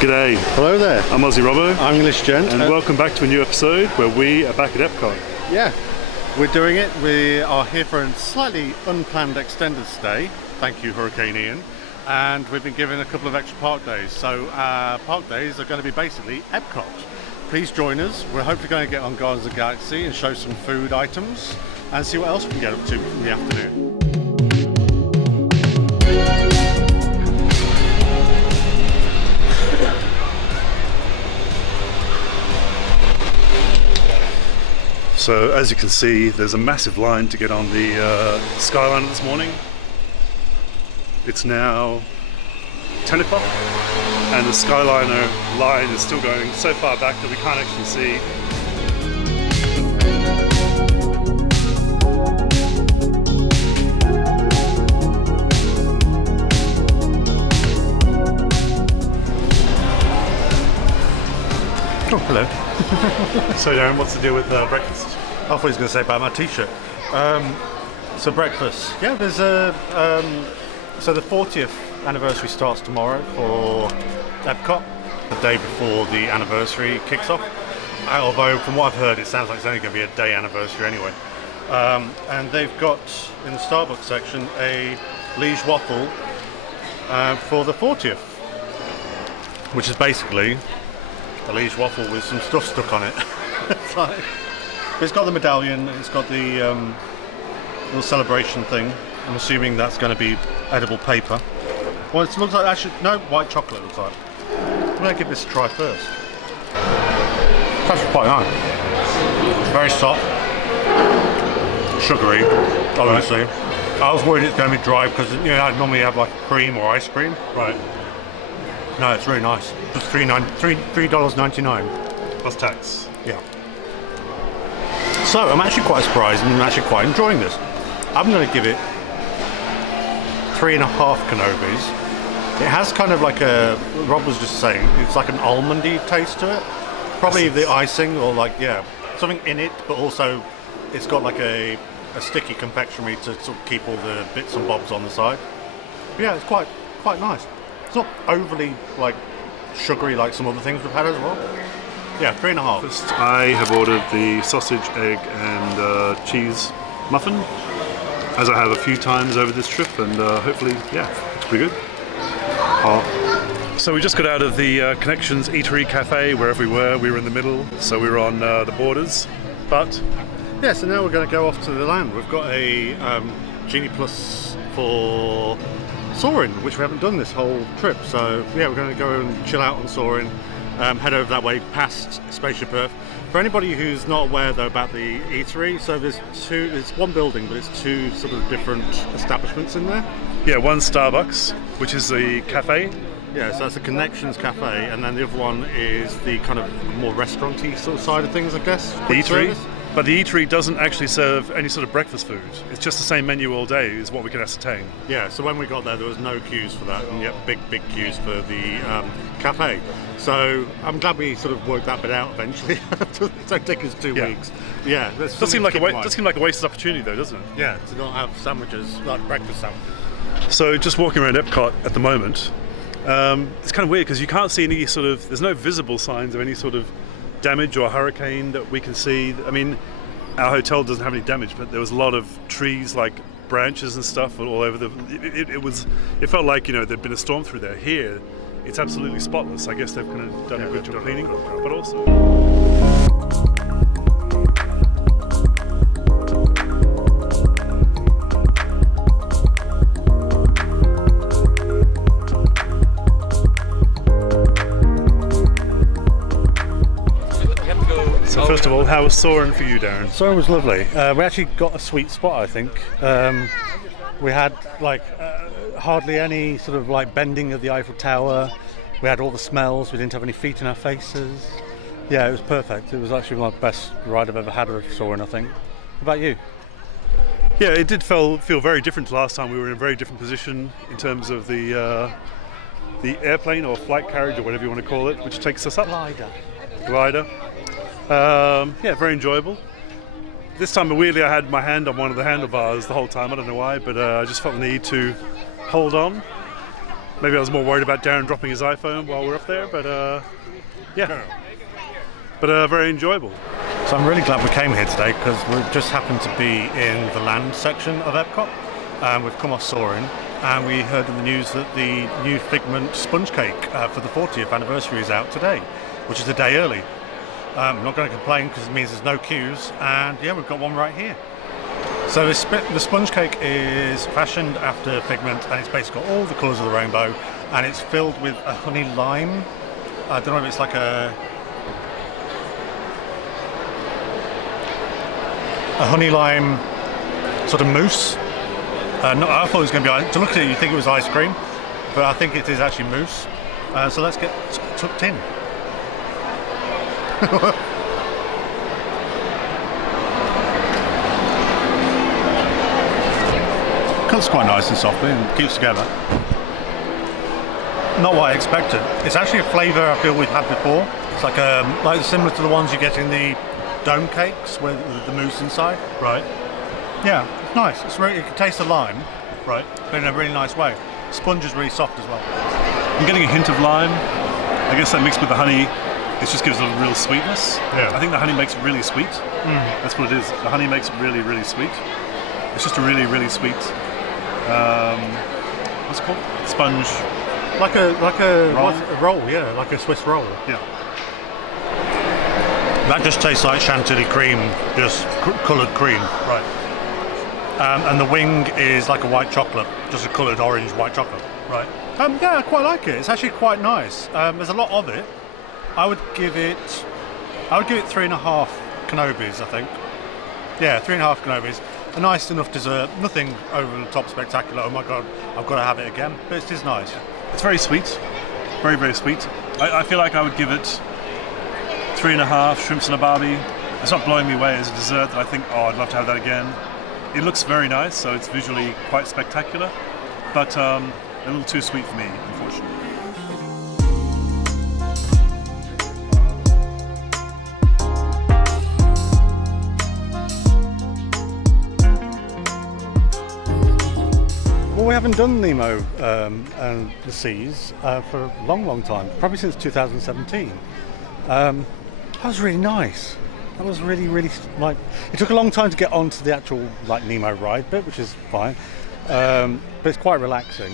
G'day, Hello there. I'm Aussie Robbo, I'm English Gent. and welcome back to a new episode where we are back at EPCOT. Yeah, we're doing it. We are here for a slightly unplanned extended stay. Thank you, Hurricane Ian. And we've been given a couple of extra park days. So park days are going to be basically EPCOT. Please join us. We're hopefully going to get on Guardians of the Galaxy and show some food items and see what else we can get up to in the afternoon. So as you can see, there's a massive line to get on the Skyliner this morning. It's now 10 o'clock and the Skyliner line is still going so far back that we can't actually see. Oh, hello. So Darren, what's the deal with breakfast? I thought he was going to say about my t-shirt. So breakfast. Yeah, there's so the 40th anniversary starts tomorrow for EPCOT, the day before the anniversary kicks off. Although from what I've heard, it sounds like it's only going to be a day anniversary anyway. And they've got in the Starbucks section a Liege waffle for the 40th, which is basically a Liege waffle with some stuff stuck on it. It's got the medallion, it's got the little celebration thing. I'm assuming that's going to be edible paper. Well, it looks like actually no, white chocolate looks like. I'm going to give this a try first. It's actually quite nice. It's very soft, sugary, obviously. Right. I was worried it's going to be dry because I normally have like cream or ice cream. Right. No, it's really nice. It's $3.99 plus tax. Yeah. So I'm actually quite surprised and I'm actually quite enjoying this. I'm going to give it 3.5 Kenobis. It has kind of like Rob was just saying, it's like an almondy taste to it. Probably the icing or something in it, but also it's got like a sticky confectionery to sort of keep all the bits and bobs on the side. But yeah, it's quite nice. It's not overly sugary like some other things we've had as well. Yeah, 3.5. First, I have ordered the sausage, egg and cheese muffin, as I have a few times over this trip, and hopefully, yeah, it's pretty good. So we just got out of the Connections Eatery Cafe, wherever we were in the middle, so we were on the borders, but... Yeah, so now we're going to go off to the land. We've got a Genie Plus for Soarin, which we haven't done this whole trip, so yeah, we're going to go and chill out on Soarin, head over that way past Spaceship Earth. For anybody who's not aware though about the eatery, so there's one building, but it's two sort of different establishments in there. Yeah, one Starbucks, which is the cafe. Yeah, so that's the Connections Cafe, and then the other one is the kind of more restaurant-y sort of side of things, I guess. The eatery. But the eatery doesn't actually serve any sort of breakfast food. It's just the same menu all day is what we can ascertain. Yeah, so when we got there was no queues for that, and yet big queues for the cafe. So I'm glad we sort of worked that bit out eventually. It don't take us 2 weeks. Yeah, does seem like a wasted opportunity though, doesn't it? Yeah, to not have sandwiches, like breakfast sandwiches. So just walking around EPCOT at the moment, it's kind of weird because you can't see any sort of, there's no visible signs of any sort of damage or hurricane that we can see. I mean, our hotel doesn't have any damage, but there was a lot of trees, like branches and stuff all over it felt like there'd been a storm through there. Here it's absolutely spotless. I guess they've kind of done a good job cleaning, but also first of all, how was Soarin for you, Darren? Soarin was lovely. We actually got a sweet spot, I think. We had hardly any sort of bending of the Eiffel Tower. We had all the smells. We didn't have any feet in our faces. Yeah, it was perfect. It was actually my best ride I've ever had of Soarin, I think. What about you? Yeah, it did feel very different to last time. We were in a very different position in terms of the airplane or flight carriage or whatever you want to call it, which takes us up. Glider. Yeah, very enjoyable. This time, weirdly, I had my hand on one of the handlebars the whole time. I don't know why, but I just felt the need to hold on. Maybe I was more worried about Darren dropping his iPhone while we're up there, but yeah. But very enjoyable. So I'm really glad we came here today because we just happened to be in the land section of EPCOT. We've come off Soarin, and we heard in the news that the new Figment sponge cake for the 40th anniversary is out today, which is a day early. I'm not going to complain because it means there's no queues, and yeah, we've got one right here. So the sponge cake is fashioned after Figment, and it's basically got all the colours of the rainbow, and it's filled with a honey lime. I don't know if it's like a honey lime sort of mousse. I thought it was going to be, to look at it you think it was ice cream, but I think it is actually mousse. So let's get tucked in. Cuts quite nice and softly and keeps together. Not what I expected. It's actually a flavour I feel we've had before. It's like similar to the ones you get in the dome cakes with the mousse inside. Right. Yeah, it's nice. You can taste the lime, Right. but in a really nice way. Sponge is really soft as well. I'm getting a hint of lime. I guess that mixed with the honey, it just gives it a real sweetness. Yeah. I think the honey makes it really sweet. That's what it is. The honey makes it really, really sweet. It's just a really, really sweet, what's it called? Sponge. Like a roll? a roll, yeah, like a Swiss roll. Yeah. That just tastes like chantilly cream, just coloured cream. Right. And the wing is like a white chocolate, just a coloured orange white chocolate. Right. Yeah, I quite like it. It's actually quite nice. There's a lot of it. I would give it 3.5 Canobis, I think. Yeah, 3.5 Canobis. A nice enough dessert. Nothing over the top spectacular. Oh my god, I've got to have it again. But it is nice. It's very sweet. Very, very sweet. I feel like I would give it 3.5 shrimps and a barbie. It's not blowing me away as a dessert that I think, oh, I'd love to have that again. It looks very nice, so it's visually quite spectacular, but a little too sweet for me, unfortunately. Well, we haven't done Nemo and the Seas for a long, long time. Probably since 2017. That was really nice. That was really, really, like, it took a long time to get onto the actual, like, Nemo ride bit, which is fine. But it's quite relaxing.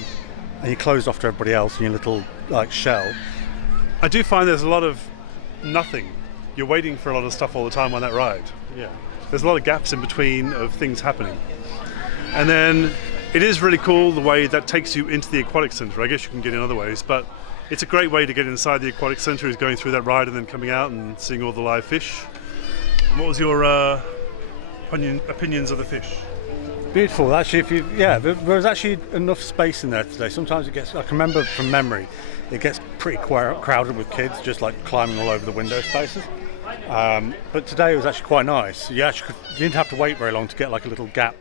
And you closed off to everybody else in your little, like, shell. I do find there's a lot of nothing. You're waiting for a lot of stuff all the time on that ride. Yeah. There's a lot of gaps in between of things happening. And then it is really cool the way that takes you into the aquatic centre. I guess you can get in other ways, but it's a great way to get inside the aquatic centre, is going through that ride and then coming out and seeing all the live fish. And what was your opinions of the fish? Beautiful. Actually, there was actually enough space in there today. Sometimes it gets, I can remember from memory, it gets pretty crowded with kids just like climbing all over the window spaces. But today it was actually quite nice. You didn't have to wait very long to get like a little gap.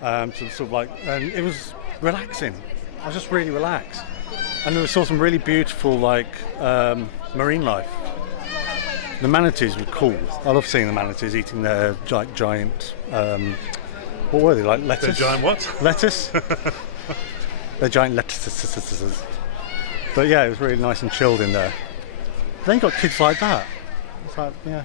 And it was relaxing. I was just really relaxed. And we saw some really beautiful marine life. The manatees were cool. I love seeing the manatees eating their giant, what were they, like lettuce? The giant what? Lettuce. They're giant lettuces. But yeah, it was really nice and chilled in there. Then you got kids like that. It's like, yeah.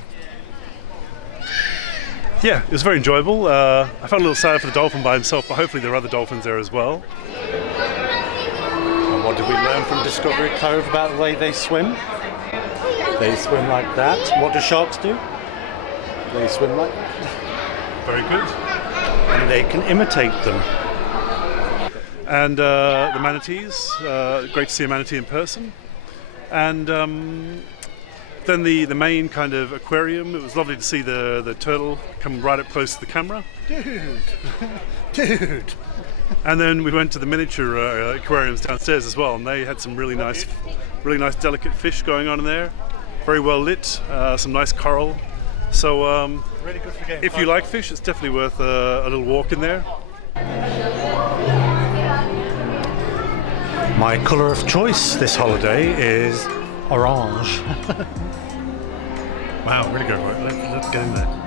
Yeah, it was very enjoyable. I felt a little sad for the dolphin by himself, but hopefully there are other dolphins there as well. And what did we learn from Discovery Cove about the way they swim? They swim like that. What do sharks do? They swim like that. Very good. And they can imitate them. And the manatees, great to see a manatee in person. And then the main kind of aquarium, it was lovely to see the turtle come right up close to the camera. Dude. And then we went to the miniature aquariums downstairs as well, and they had some really nice delicate fish going on in there. Very well lit, some nice coral. So Really good for if you like fish, it's definitely worth a little walk in there. My colour of choice this holiday is orange. Wow, really good. Let's get in there.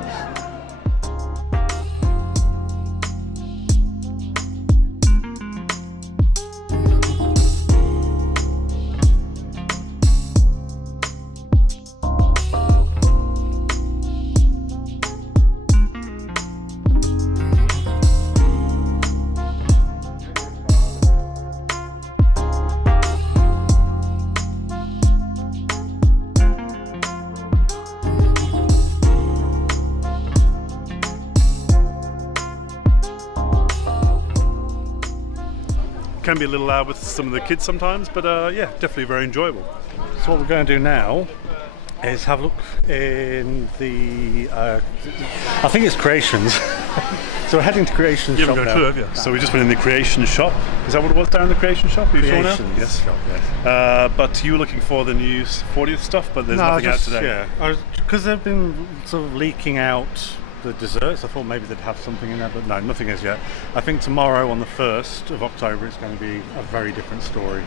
can be a little loud with some of the kids sometimes, but yeah, definitely very enjoyable. So what we're going to do now is have a look in the, I think it's Creations. So we're heading to Creations You shop haven't now. got a clue, have you? So we just went in the Creation shop. Is that what it was down in the Creation shop? Are you sure now? Creations Yes. shop, yes. But you were looking for the new 40th stuff, but there's nothing out today. Yeah, because they've been sort of leaking out the desserts. I thought maybe they'd have something in there, but no, nothing is yet. I think tomorrow on the 1st of October it's going to be a very different story.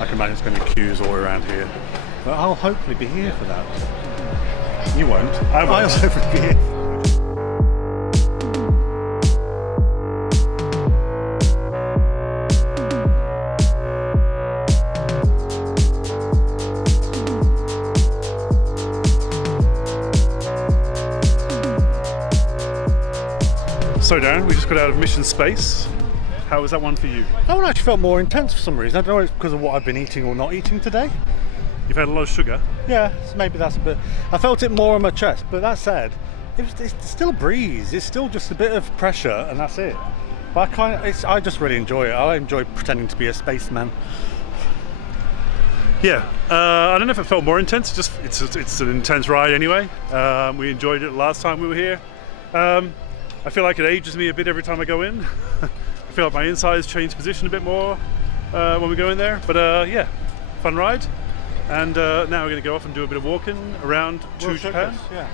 I can imagine it's going to be queues all around here. But I'll hopefully be here for that. You won't. I won't. I'll hopefully be here. So Darren, we just got out of Mission Space. How was that one for you? That one actually felt more intense for some reason. I don't know if it's because of what I've been eating or not eating today. You've had a lot of sugar. Yeah, so maybe that's a bit. I felt it more on my chest, but that said, it's still a breeze. It's still just a bit of pressure, and that's it. But I just really enjoy it. I enjoy pretending to be a spaceman. Yeah, I don't know if it felt more intense. It's an intense ride anyway. We enjoyed it last time we were here. I feel like it ages me a bit every time I go in. I feel like my insides change position a bit more when we go in there. But yeah, fun ride. And now we're going to go off and do a bit of walking around to World Japan. Showcase, yeah.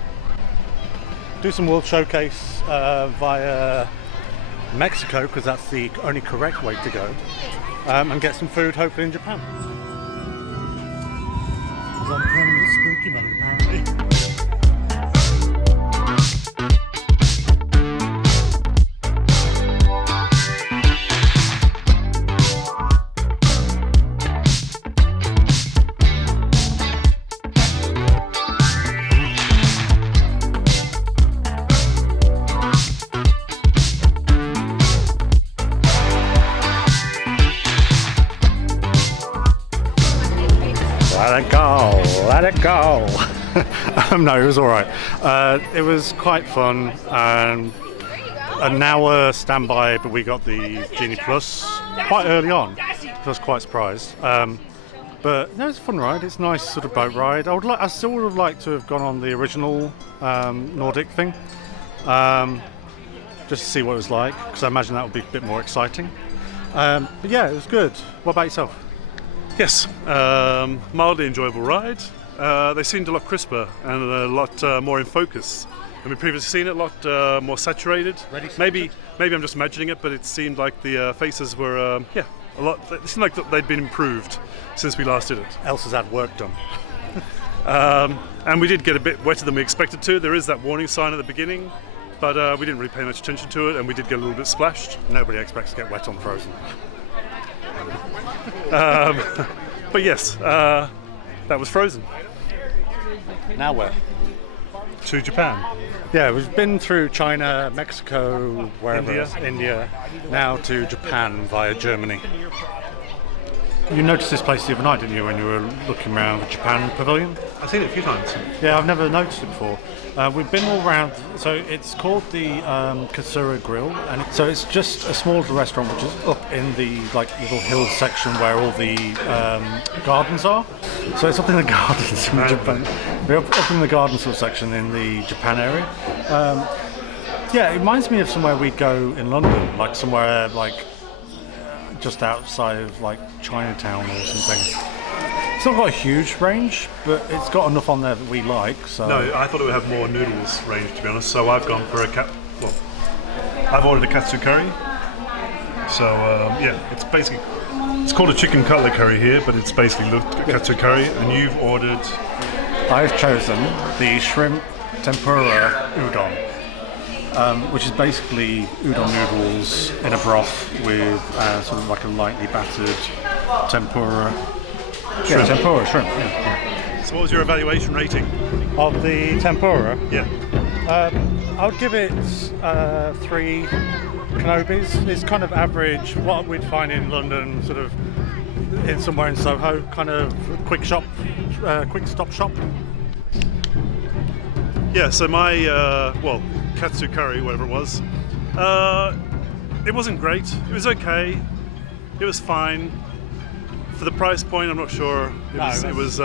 Do some World Showcase via Mexico, because that's the only correct way to go, and get some food hopefully in Japan. Spooky moment, apparently. Let it go. No, it was all right. It was quite fun. An hour standby, but we got the Genie Plus quite early on. I was quite surprised. But no, it's a fun ride. It's a nice sort of boat ride. I still would have liked to have gone on the original Nordic thing, just to see what it was like, because I imagine that would be a bit more exciting. But yeah, it was good. What about yourself? Yes, mildly enjoyable ride. They seemed a lot crisper and a lot more in focus than we've previously seen it, a lot more saturated. Maybe I'm just imagining it, but it seemed like the faces were, a lot. It seemed like they'd been improved since we last did it. Elsa's had work done. And we did get a bit wetter than we expected to. There is that warning sign at the beginning, but we didn't really pay much attention to it, and we did get a little bit splashed. Nobody expects to get wet on Frozen. But yes, that was Frozen. Now where? To Japan. Yeah, we've been through China, Mexico, wherever India. else, India, now to Japan via Germany. You noticed this place the other night, didn't you, when you were looking around the Japan pavilion? I've seen it a few times. Yeah, I've never noticed it before. We've been all around, so it's called the Katsura Grill, and so it's just a small restaurant which is up in the little hill section where all the gardens are. So it's up in the gardens in Japan. We're up in the garden sort of section in the Japan area. Yeah, it reminds me of somewhere we'd go in London, like somewhere just outside of Chinatown or something. It's not got a huge range, but it's got enough on there that we like. So No, I thought it would have more noodles range, to be honest. So I've gone for I've ordered a katsu curry. So yeah, it's called a chicken cutlet curry here, but it's basically katsu curry. And you've ordered. I've chosen the shrimp tempura udon, which is basically udon noodles in a broth with sort of like a lightly battered tempura. Shrimp. Yeah, tempura shrimp. Yeah. So what was your evaluation rating? Of the tempura, Yeah. I would give it 3 Kenobis. It's kind of average, what we'd find in London, sort of in somewhere in Soho, kind of quick stop shop. Yeah, so my, katsu curry, whatever it was, it wasn't great. It was okay. It was fine. For the price point, I'm not sure it was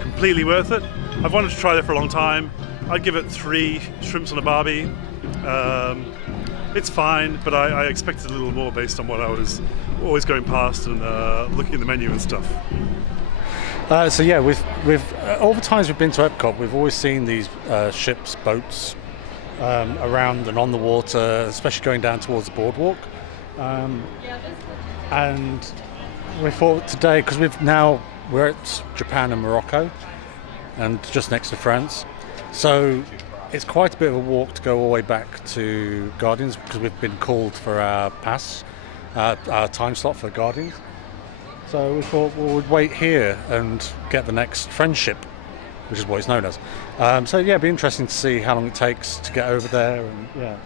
completely worth it. I've wanted to try that for a long time. I'd give it 3 shrimps on a barbie. It's fine, but I expected a little more based on what I was always going past and looking at the menu and stuff. So yeah, we've all the times we've been to Epcot, we've always seen these ships, boats around and on the water, especially going down towards the boardwalk. And we thought today, because we're at Japan and Morocco, and just next to France, so it's quite a bit of a walk to go all the way back to Guardians because we've been called for our pass, our time slot for Guardians. So we thought we'd wait here and get the next Friendship, which is what it's known as. So yeah, it'd be interesting to see how long it takes to get over there. And yeah,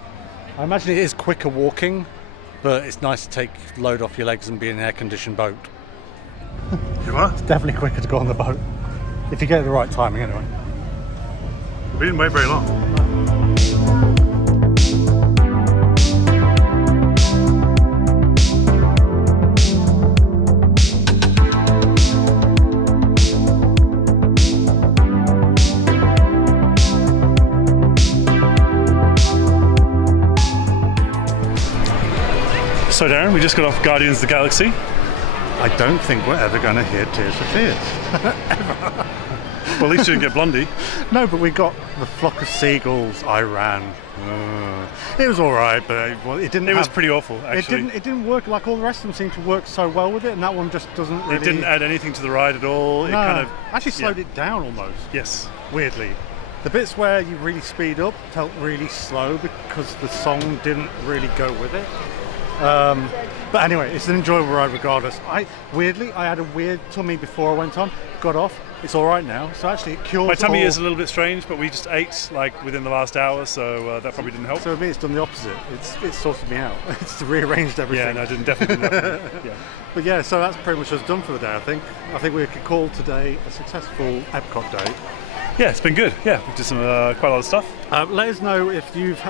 I imagine it is quicker walking, but it's nice to load off your legs and be in an air-conditioned boat. You are? It's definitely quicker to go on the boat, if you get the right timing anyway. We didn't wait very long. So Darren, we just got off Guardians of the Galaxy. I don't think we're ever going to hear Tears for Fears. Well, at least you didn't get Blondie. No, but we got the flock of seagulls. I ran. It was all right, but it didn't. It was pretty awful, actually. It didn't work like all the rest of them seemed to work so well with it, and that one just doesn't really. It didn't add anything to the ride at all. No, it kind of actually slowed it down almost. Yes. Weirdly, the bits where you really speed up felt really slow because the song didn't really go with it. But anyway, it's an enjoyable ride regardless. I had a weird tummy before I went on. Got off. It's all right now. So actually, it cures. My tummy is a little bit strange, but we just ate like within the last hour, so that probably didn't help. So for me, it's done the opposite. It's sorted me out. It's rearranged everything. Yeah, no, it definitely didn't. Yeah. But yeah, so that's pretty much us done for the day. I think we could call today a successful Epcot day. Yeah, it's been good. Yeah, we did some quite a lot of stuff. Let us know if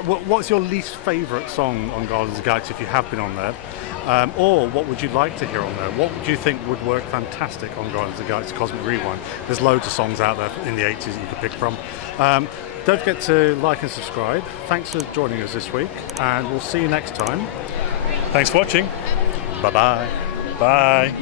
what's your least favourite song on Guardians of the Galaxy if you have been on there, or what would you like to hear on there? What do you think would work fantastic on Guardians of the Galaxy Cosmic Rewind? There's loads of songs out there in the 80s that you could pick from. Don't forget to like and subscribe. Thanks for joining us this week, and we'll see you next time. Thanks for watching. Bye-bye. Bye.